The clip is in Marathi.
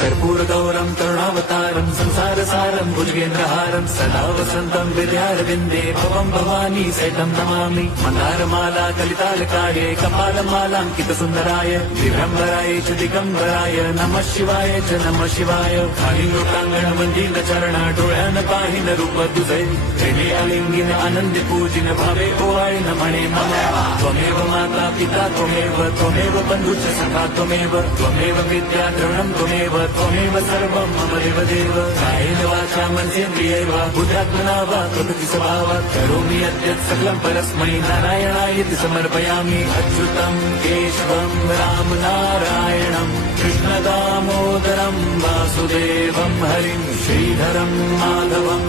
कर्पूरगौरं करुणावतारं संसारसारं भुजगेन्द्रहारं सदा वसन्तं विद्यारविन्दे भवं भवानी सहितं नमामि। मन्दारमाला कलितालकाये कपालमालाङ्कितसुन्दराय दिगम्बराय च दिगम्बराय नमः शिवाय च नमः शिवाय। खालीलोटांगण मंदिर चरण डोळ्यान पाहिन रूप तुझे प्रेमे अलिंगिन आनंदी पूजिन भावे ओवाळीन म्हणे मम त्वमेव माता पिता त्वमेव बंधुश्च सखा त्वमेव विद्या द्रविणं त्वमेव सर्वं मम देवदेव। कायेन वाचा मनसेन्द्रियैव बुद्ध्यात्मना वा प्रकृति स्वभावात् करोमि यद्यत् सकलं परस्मै नारायणायेति समर्पयामि। अच्युतं केशवं राम नारायणं कृष्ण दामोदरं वासुदेवं हरिं श्रीधरं माधवं